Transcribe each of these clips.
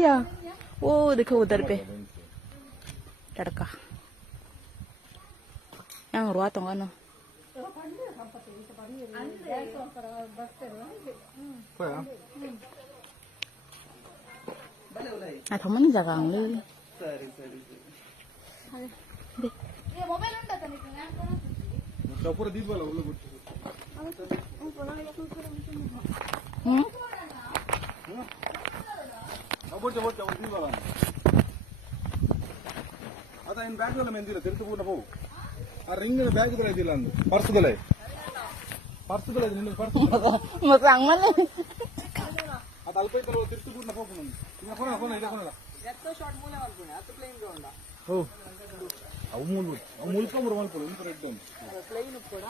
लिया। वो देखो उधर पे लड़का yang ruat tong ano. Ah, thomani jaga angli. Hmm? ಅದ ಇನ್ ಬ್ಯಾಗ್ ಎಲ್ಲ ಮೆಂದಿಲ್ಲ ತಿರುಪೂರ್ಣ ಹೋಗು ಆ ರಿಂಗ್ ಬ್ಯಾಗ್ ಇದ್ರೆ ಇದಿಲ್ಲ ಅಂದು ಪರ್ಸ್ಗಳೇ ನಿನ್ನ ಪರ್ಸ್ Masang mana? ಅದು ಅಲ್ಪ ಇದ್ದಲ್ಲ ತಿರುಪೂರ್ಣ ಹೋಗು ನಾನು ಇನ್ನ ಫೋನ್ ಇದೆ ಫೋನ್ ಎತ್ತೋ ಶಾರ್ಟ್ ಮೂಲೆ ಮಾಡ್ಕೊಂಡು ಅದು ಪ್ಲೇನ್ ಗ್ರೌಂಡ್ ಹೋ ಅವು ಮುಲ್ಕೊಂಬರು ಮಲ್ಕೊಳ್ಳು ಇಂತ ರೆಡ್ ಒಂದು ಪ್ಲೇನ್ ಕೂಡ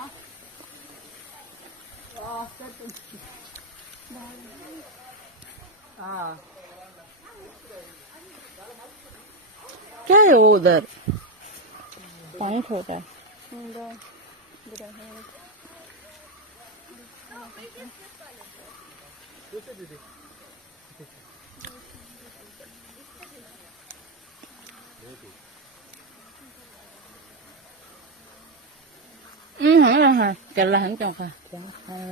क्या है वो उधर? पानी छोटा है। केरला है क्या का?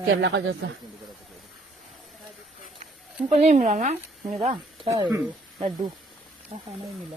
केरला का जैसा। हमको नहीं मिला ना? मिला? लड्डू। नहीं मिला।